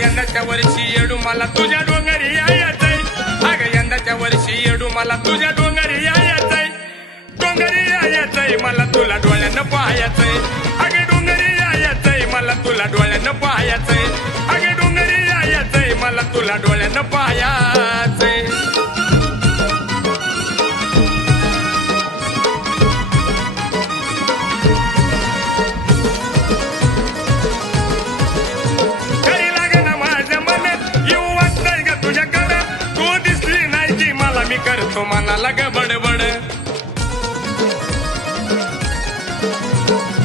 यंदाच्या वर्षी येडू मला तुझ्या डोंगरी यायचंय. अग यंदाच्या वर्षी येडू मला तुझ्या डोंगरी यायचंय. डोंगरी यायचंय मला तुला डोळ्यानं पाहायचंय. अगे डोंगरी यायचंय मला तुला डोळ्यानं पाहायचंय. अगे डोंगरी यायचंय मला तुला डोळ्यानं पाहायचंय. करतो मनाला ग बडबड.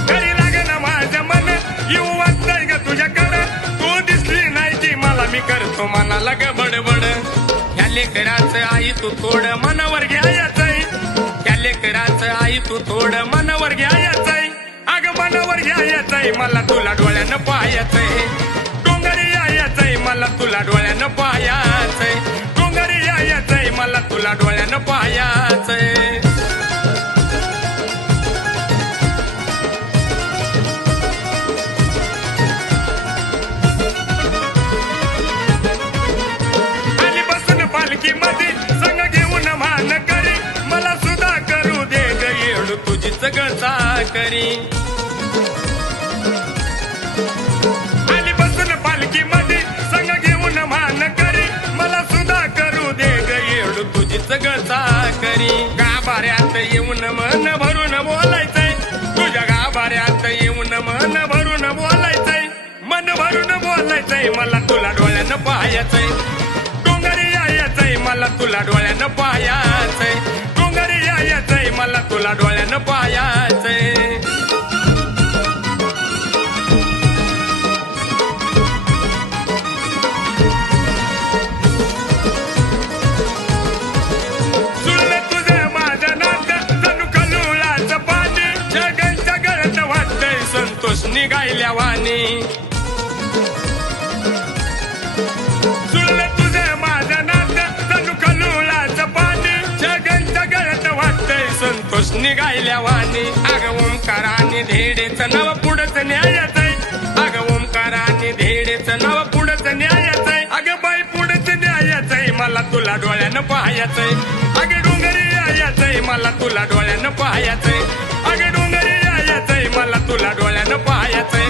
घरी लागे ना माझं मन येऊ वाटतंय ग तुझ्याकडं. तू दिसली नाही की मला मी करतो मनाला ग बडबड. ह्या लेकराचं आई तू थोडं मनावर घ्यायचंय. ह्या लेकराचं आई तू थोडं मनावर घ्यायचंय. अग मनावर घ्यायचंय मला तुला डोळ्यानं पाहायचंय. डोंगरी यायचंय मला तुला डोळ्यानं पाहायचंय. डोंगरी यायचंय मला तुला डोळ्यानं पाहायचंय. आणि बसून पालखी मध्ये संग घेऊन मान करी. मला सुद्धा करू दे ग येडू तुझीच गचा करी. आणि बसून पालखी मध्ये संग घेऊन मान करी. मला सुद्धा करू दे ग येडू तुझीच गचा करी. गाभाऱ्यात येऊन मन भरून बोलायचंय. तुझ्या गाभाऱ्यात येऊन मन भरून बोलायचंय. मन भरून बोलायचंय मला तुला डोळ्यानं पाहायचंय. डोंगरी यायचंय मला तुला डोळ्यानं पाहायचंय. डोंगरी यायचंय मला तुला डोळ्यानं पाहायचंय. निघायल्या वाणी जुळलं तुझं माझं नातं जणू कलुळाचं पाणी. जगनच्या गळ्यात वाटतंय संतोष निघायल्या वाणी. अग ओंकाराने धेडेचं नाव पुढंच न्यायचंय. अग ओंकाराने धेडेचं नाव पुढंच न्यायचंय. अग बाई पुढंच न्यायचंय मला तुला डोळ्यानं पाहायचंय. अग डोंगरी यायचंय मला तुला डोळ्यानं पाहायचंय. अग डोंगरी यायचंय मला तुला डोळ्यानं पाहायचंय.